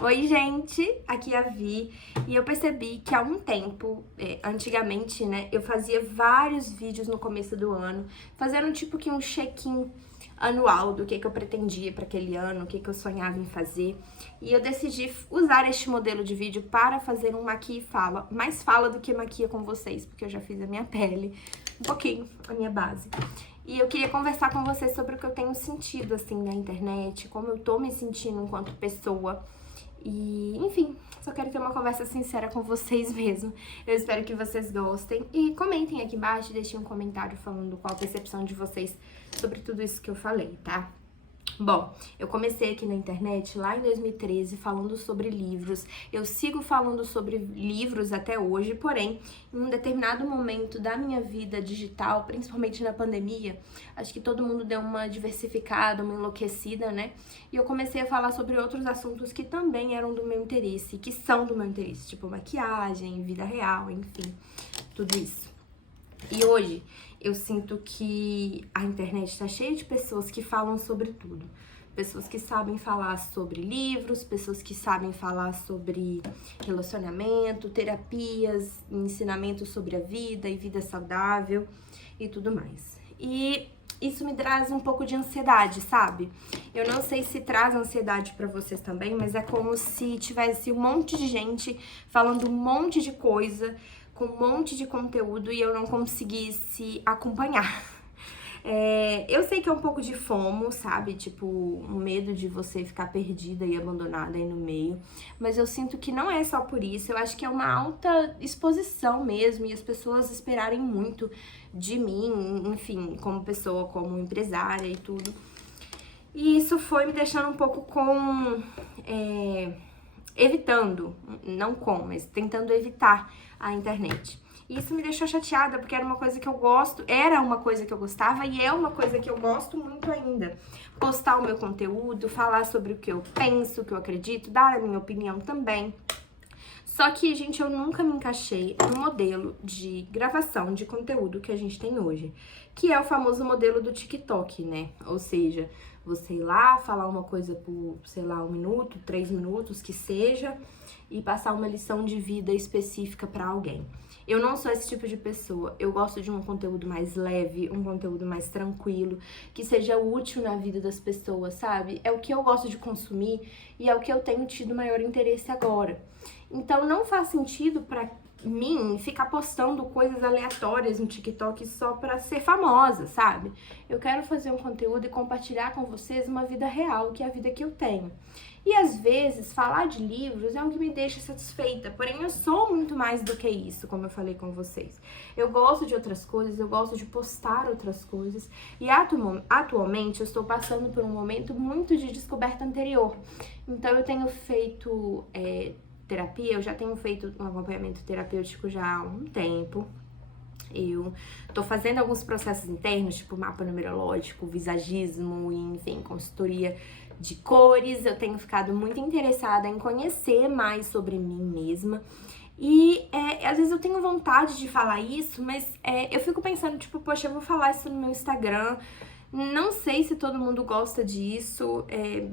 Oi, gente, aqui é a Vi e eu percebi que há um tempo, antigamente, né, eu fazia vários vídeos no começo do ano, fazendo tipo que um check-in anual do que eu pretendia para aquele ano, o que eu sonhava em fazer. E eu decidi usar este modelo de vídeo para fazer um maquia e fala, mais fala do que maquia com vocês, porque eu já fiz a minha pele, um pouquinho, a minha base. E eu queria conversar com vocês sobre o que eu tenho sentido, assim, na internet, como eu tô me sentindo enquanto pessoa. E, enfim, só quero ter uma conversa sincera com vocês mesmo. Eu espero que vocês gostem. E comentem aqui embaixo, deixem um comentário falando qual a percepção de vocês sobre tudo isso que eu falei, tá? Bom, eu comecei aqui na internet lá em 2013 falando sobre livros. Eu sigo falando sobre livros até hoje, porém, em um determinado momento da minha vida digital, principalmente na pandemia, acho que todo mundo deu uma diversificada, uma enlouquecida, né? E eu comecei a falar sobre outros assuntos que também eram do meu interesse, que são do meu interesse, tipo maquiagem, vida real, enfim, tudo isso. E hoje eu sinto que a internet está cheia de pessoas que falam sobre tudo. Pessoas que sabem falar sobre livros, pessoas que sabem falar sobre relacionamento, terapias, ensinamentos sobre a vida e vida saudável e tudo mais. E isso me traz um pouco de ansiedade, sabe? Eu não sei se traz ansiedade pra vocês também, mas é como se tivesse um monte de gente falando um monte de coisa, com um monte de conteúdo e eu não conseguisse acompanhar. Eu sei que é um pouco de FOMO, sabe? Tipo, um medo de você ficar perdida e abandonada aí no meio. Mas eu sinto que não é só por isso. Eu acho que é uma alta exposição mesmo e as pessoas esperarem muito de mim, enfim, como pessoa, como empresária e tudo. E isso foi me deixando um pouco evitando, não com, mas tentando evitar a internet. E isso me deixou chateada, porque era uma coisa que eu gosto, era uma coisa que eu gostava e é uma coisa que eu gosto muito ainda. Postar o meu conteúdo, falar sobre o que eu penso, o que eu acredito, dar a minha opinião também. Só que, gente, eu nunca me encaixei no modelo de gravação de conteúdo que a gente tem hoje, que é o famoso modelo do TikTok, né? Ou seja, você ir lá, falar uma coisa por, sei lá, 1 minuto, 3 minutos, que seja, e passar uma lição de vida específica pra alguém. Eu não sou esse tipo de pessoa. Eu gosto de um conteúdo mais leve, um conteúdo mais tranquilo, que seja útil na vida das pessoas, sabe? É o que eu gosto de consumir e é o que eu tenho tido maior interesse agora. Então não faz sentido pra mim ficar postando coisas aleatórias no TikTok só pra ser famosa, sabe? Eu quero fazer um conteúdo e compartilhar com vocês uma vida real, que é a vida que eu tenho. E às vezes falar de livros é o que me deixa satisfeita, porém eu sou muito mais do que isso, como eu falei com vocês. Eu gosto de outras coisas, eu gosto de postar outras coisas e atualmente eu estou passando por um momento muito de descoberta anterior. Então eu tenho feito terapia, eu já tenho feito um acompanhamento terapêutico já há um tempo. Eu tô fazendo alguns processos internos, tipo mapa numerológico, visagismo, enfim, consultoria de cores. Eu tenho ficado muito interessada em conhecer mais sobre mim mesma. E às vezes eu tenho vontade de falar isso, mas eu fico pensando, tipo, poxa, eu vou falar isso no meu Instagram. Não sei se todo mundo gosta disso,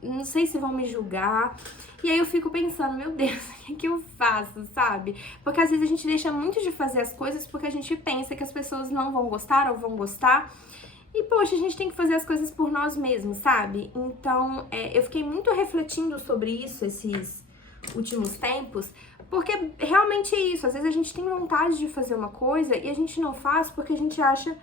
não sei se vão me julgar. E aí eu fico pensando, meu Deus, o que eu faço, sabe? Porque às vezes a gente deixa muito de fazer as coisas porque a gente pensa que as pessoas não vão gostar ou vão gostar. E, poxa, a gente tem que fazer as coisas por nós mesmos, sabe? Então, eu fiquei muito refletindo sobre isso esses últimos tempos, porque realmente é isso. Às vezes a gente tem vontade de fazer uma coisa e a gente não faz porque a gente acha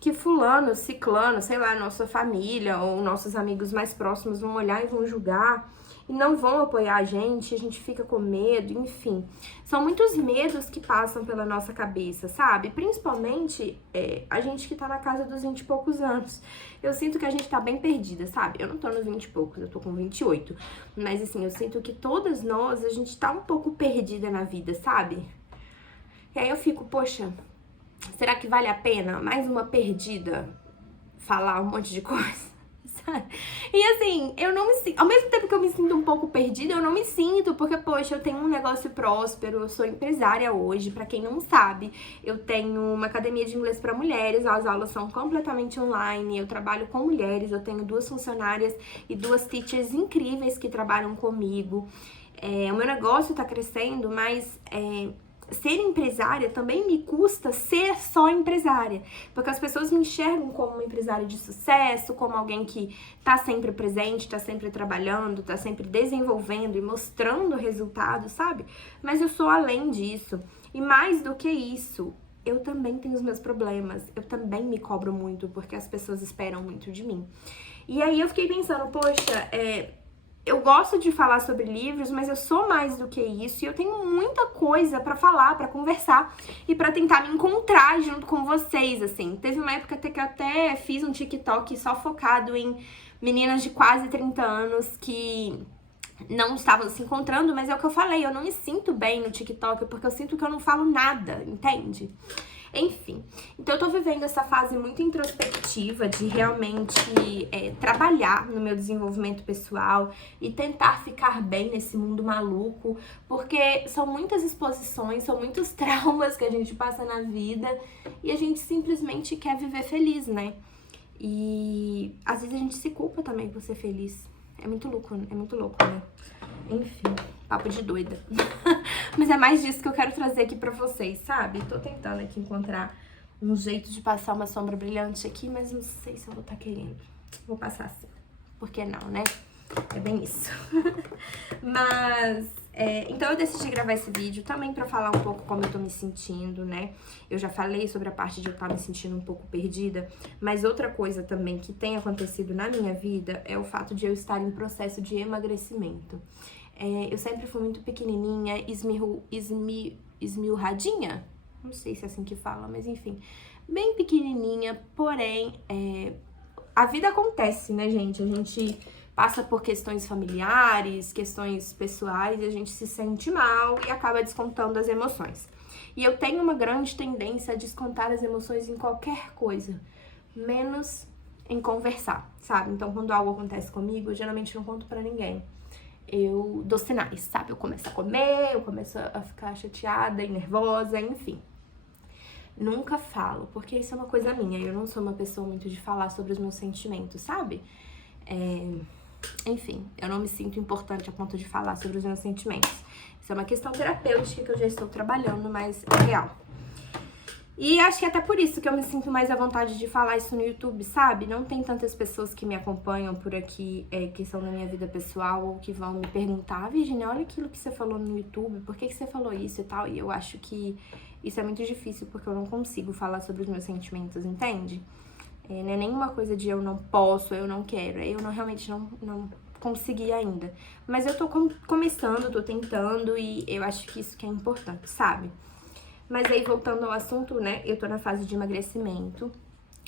que fulano, ciclano, sei lá, nossa família ou nossos amigos mais próximos vão olhar e vão julgar e não vão apoiar a gente fica com medo, enfim. São muitos medos que passam pela nossa cabeça, sabe? Principalmente a gente que tá na casa dos 20 e poucos anos. Eu sinto que a gente tá bem perdida, sabe? Eu não tô nos 20 e poucos, eu tô com 28. Mas assim, eu sinto que todas nós, a gente tá um pouco perdida na vida, sabe? E aí eu fico, poxa, será que vale a pena mais uma perdida falar um monte de coisa? Sabe? E assim, eu não me sinto, ao mesmo tempo que eu me sinto um pouco perdida, eu não me sinto, porque, poxa, eu tenho um negócio próspero, eu sou empresária hoje, pra quem não sabe, eu tenho uma academia de inglês pra mulheres, as aulas são completamente online, eu trabalho com mulheres, eu tenho 2 funcionárias e 2 teachers incríveis que trabalham comigo. O meu negócio tá crescendo, mas ser empresária também me custa ser só empresária. Porque as pessoas me enxergam como uma empresária de sucesso, como alguém que tá sempre presente, tá sempre trabalhando, tá sempre desenvolvendo e mostrando resultados, sabe? Mas eu sou além disso. E mais do que isso, eu também tenho os meus problemas. Eu também me cobro muito, porque as pessoas esperam muito de mim. E aí eu fiquei pensando, poxa, eu gosto de falar sobre livros, mas eu sou mais do que isso e eu tenho muita coisa pra falar, pra conversar e pra tentar me encontrar junto com vocês, assim. Teve uma época que eu até fiz um TikTok só focado em meninas de quase 30 anos que não estavam se encontrando, mas é o que eu falei, eu não me sinto bem no TikTok porque eu sinto que eu não falo nada, entende? Enfim, então eu tô vivendo essa fase muito introspectiva de realmente trabalhar no meu desenvolvimento pessoal e tentar ficar bem nesse mundo maluco, porque são muitas exposições, são muitos traumas que a gente passa na vida e a gente simplesmente quer viver feliz, né? E às vezes a gente se culpa também por ser feliz. É muito louco, né? Enfim, papo de doida. Mas é mais disso que eu quero trazer aqui pra vocês, sabe? Tô tentando aqui encontrar um jeito de passar uma sombra brilhante aqui, mas não sei se eu vou estar querendo. Vou passar assim. Por que não, né? É bem isso. Mas, então eu decidi gravar esse vídeo também pra falar um pouco como eu tô me sentindo, né? Eu já falei sobre a parte de eu estar me sentindo um pouco perdida, mas outra coisa também que tem acontecido na minha vida é o fato de eu estar em processo de emagrecimento. Eu sempre fui muito pequenininha, esmiurradinha, não sei se é assim que fala, mas enfim, bem pequenininha, porém, a vida acontece, né, gente? A gente passa por questões familiares, questões pessoais, e a gente se sente mal e acaba descontando as emoções. E eu tenho uma grande tendência a descontar as emoções em qualquer coisa, menos em conversar, sabe? Então, quando algo acontece comigo, eu geralmente não conto pra ninguém. Eu dou sinais, sabe? Eu começo a comer, eu começo a ficar chateada e nervosa, enfim. Nunca falo, porque isso é uma coisa minha. Eu não sou uma pessoa muito de falar sobre os meus sentimentos, sabe? Enfim, eu não me sinto importante a ponto de falar sobre os meus sentimentos. Isso é uma questão terapêutica que eu já estou trabalhando, mas é real. E acho que é até por isso que eu me sinto mais à vontade de falar isso no YouTube, sabe? Não tem tantas pessoas que me acompanham por aqui, que são da minha vida pessoal, ou que vão me perguntar, Virginia, olha aquilo que você falou no YouTube, por que você falou isso e tal? E eu acho que isso é muito difícil, porque eu não consigo falar sobre os meus sentimentos, entende? Não é nenhuma coisa de eu não posso, eu não quero, realmente não consegui ainda. Mas eu tô começando, tô tentando, e eu acho que isso que é importante, sabe? Mas aí, voltando ao assunto, né, eu tô na fase de emagrecimento.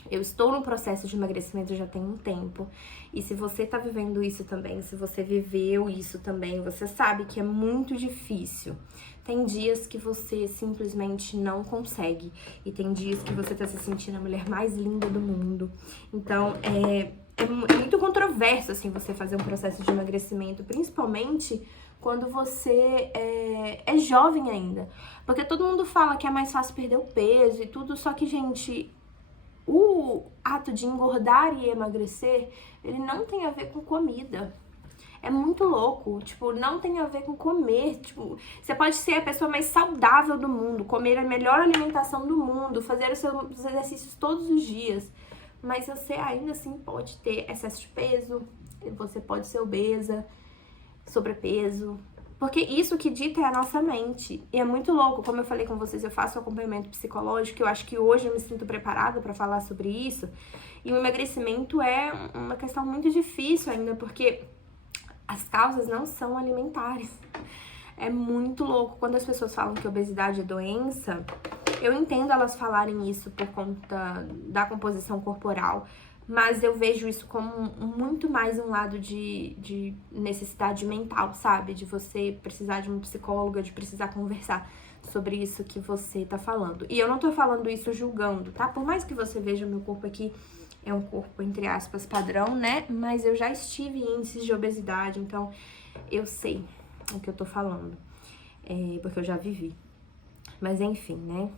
Eu estou no processo de emagrecimento já tem um tempo. E se você tá vivendo isso também, se você viveu isso também, você sabe que é muito difícil. Tem dias que você simplesmente não consegue. E tem dias que você tá se sentindo a mulher mais linda do mundo. Então, é muito controverso, assim, você fazer um processo de emagrecimento, principalmente quando você é jovem ainda. Porque todo mundo fala que é mais fácil perder o peso e tudo, só que, gente, o ato de engordar e emagrecer, ele não tem a ver com comida. É muito louco, tipo, não tem a ver com comer, tipo, você pode ser a pessoa mais saudável do mundo, comer a melhor alimentação do mundo, fazer os seus exercícios todos os dias, mas você ainda assim pode ter excesso de peso, você pode ser obesa, sobrepeso, porque isso que dita é a nossa mente. E é muito louco, como eu falei com vocês, eu faço acompanhamento psicológico, eu acho que hoje eu me sinto preparada pra falar sobre isso. E o emagrecimento é uma questão muito difícil ainda, porque as causas não são alimentares. É muito louco quando as pessoas falam que obesidade é doença. Eu entendo elas falarem isso por conta da composição corporal, mas eu vejo isso como muito mais um lado de necessidade mental, sabe? De você precisar de uma psicóloga, de precisar conversar sobre isso que você tá falando. E eu não tô falando isso julgando, tá? Por mais que você veja o meu corpo aqui, é um corpo, entre aspas, padrão, né? Mas eu já estive em índices de obesidade, então eu sei o que eu tô falando, porque eu já vivi. Mas enfim, né?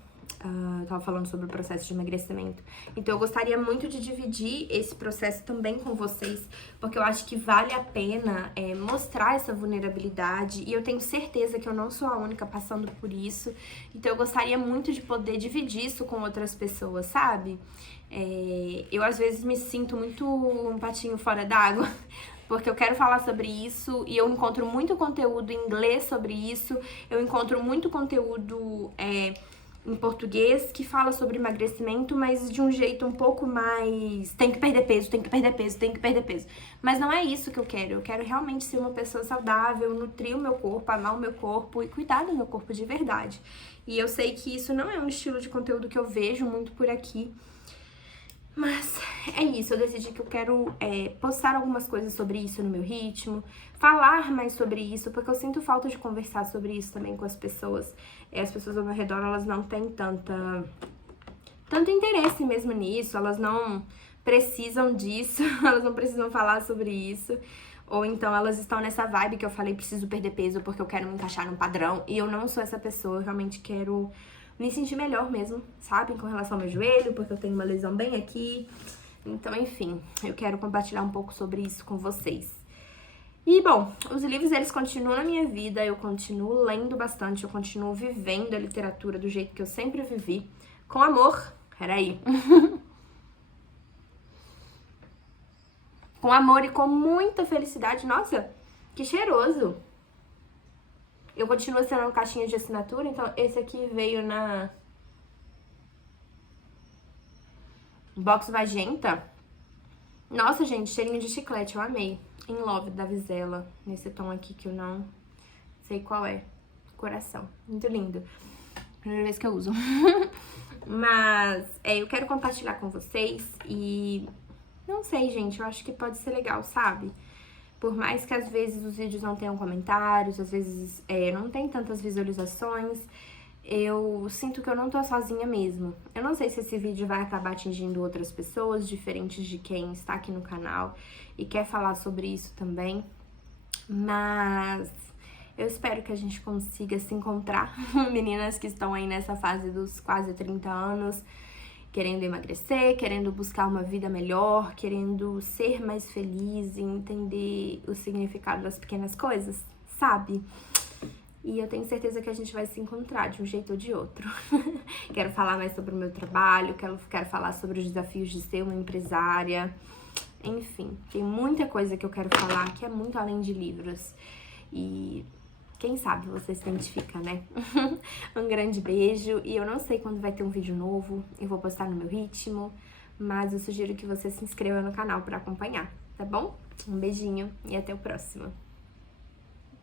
Eu tava falando sobre o processo de emagrecimento. Então, eu gostaria muito de dividir esse processo também com vocês, porque eu acho que vale a pena mostrar essa vulnerabilidade. E eu tenho certeza que eu não sou a única passando por isso. Então, eu gostaria muito de poder dividir isso com outras pessoas, sabe? Eu, às vezes, me sinto muito um patinho fora d'água, porque eu quero falar sobre isso e eu encontro muito conteúdo em inglês sobre isso. Eu encontro muito conteúdo em português que fala sobre emagrecimento, mas de um jeito um pouco mais tem que perder peso, tem que perder peso, tem que perder peso. Mas não é isso que eu quero. Eu quero realmente ser uma pessoa saudável, nutrir o meu corpo, amar o meu corpo e cuidar do meu corpo de verdade. E eu sei que isso não é um estilo de conteúdo que eu vejo muito por aqui. Mas é isso, eu decidi que eu quero postar algumas coisas sobre isso no meu ritmo, falar mais sobre isso, porque eu sinto falta de conversar sobre isso também com as pessoas. As pessoas ao meu redor, elas não têm tanto interesse mesmo nisso, elas não precisam disso, elas não precisam falar sobre isso. Ou então elas estão nessa vibe que eu falei, preciso perder peso porque eu quero me encaixar num padrão. E eu não sou essa pessoa, eu realmente quero me sentir melhor mesmo, sabe? Com relação ao meu joelho, porque eu tenho uma lesão bem aqui. Então, enfim, eu quero compartilhar um pouco sobre isso com vocês. E, bom, os livros, eles continuam na minha vida, eu continuo lendo bastante, eu continuo vivendo a literatura do jeito que eu sempre vivi, com amor, peraí, com amor e com muita felicidade. Nossa, que cheiroso! Eu continuo assinando caixinha de assinatura, então esse aqui veio na box magenta. Nossa, gente, cheirinho de chiclete, eu amei. In Love, da Vizela, nesse tom aqui que eu não sei qual é. Coração, muito lindo. Primeira vez que eu uso. Mas eu quero compartilhar com vocês e não sei, gente, eu acho que pode ser legal, sabe? Por mais que às vezes os vídeos não tenham comentários, às vezes não tem tantas visualizações, eu sinto que eu não tô sozinha mesmo. Eu não sei se esse vídeo vai acabar atingindo outras pessoas, diferentes de quem está aqui no canal e quer falar sobre isso também, mas eu espero que a gente consiga se encontrar. Meninas que estão aí nessa fase dos quase 30 anos, querendo emagrecer, querendo buscar uma vida melhor, querendo ser mais feliz e entender o significado das pequenas coisas, sabe? E eu tenho certeza que a gente vai se encontrar de um jeito ou de outro. Quero falar mais sobre o meu trabalho, quero falar sobre os desafios de ser uma empresária. Enfim, tem muita coisa que eu quero falar que é muito além de livros. E quem sabe você se identifica, né? Um grande beijo. E eu não sei quando vai ter um vídeo novo. Eu vou postar no meu ritmo. Mas eu sugiro que você se inscreva no canal pra acompanhar, tá bom? Um beijinho e até o próximo.